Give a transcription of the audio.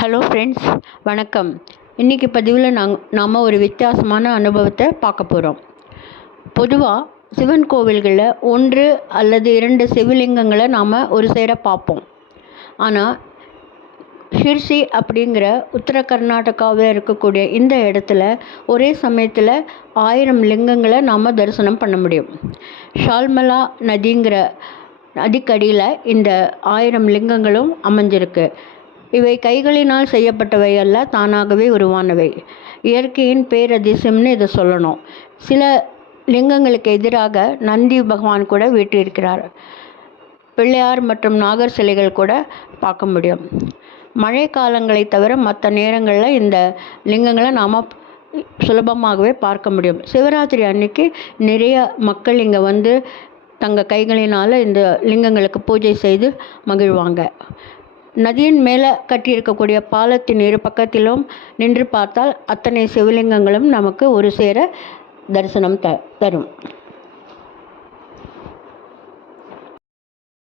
Hello friends, வணக்கம். இன்றைக்கி பதிவில் நாம் ஒரு வித்தியாசமான அனுபவத்தை பார்க்க போகிறோம். பொதுவாக சிவன் கோவில்களில் 1 அல்லது 2 சிவலிங்கங்களை நாம் ஒரு சேர பார்ப்போம். ஆனால் ஷிர்சி அப்படிங்கிற உத்தர கர்நாடகாவில் இருக்கக்கூடிய இந்த இடத்துல ஒரே சமயத்தில் 1000 லிங்கங்களை நாம் தரிசனம் பண்ண முடியும். ஷால்மலா நதிங்கிற நதிக்கடியில் இந்த 1000 லிங்கங்களும் அமைஞ்சிருக்கு. இவை கைகளினால் செய்யப்பட்டவை அல்ல, தானாகவே உருவானவை. இயற்கையின் பேரதிசயம்னு இதை சொல்லணும். சில லிங்கங்களுக்கு எதிராக நந்தி பகவான் கூட வீற்றிருக்கிறார். பிள்ளையார் மற்றும் நாகர் சிலைகள் கூட பார்க்க முடியும். மழை காலங்களை தவிர மற்ற நேரங்களில் இந்த லிங்கங்களை நாம் சுலபமாகவே பார்க்க முடியும். சிவராத்திரி அன்னைக்கு நிறைய மக்கள் இங்கே வந்து தங்கள் கைகளினால் இந்த லிங்கங்களுக்கு பூஜை செய்து மகிழ்வாங்க. நதியின் மேலே கட்டியிருக்கக்கூடிய பாலத்தின் இரு பக்கத்திலும் நின்று பார்த்தால் அத்தனை சிவலிங்கங்களும் நமக்கு ஒரு சேர தரிசனம் தரும்.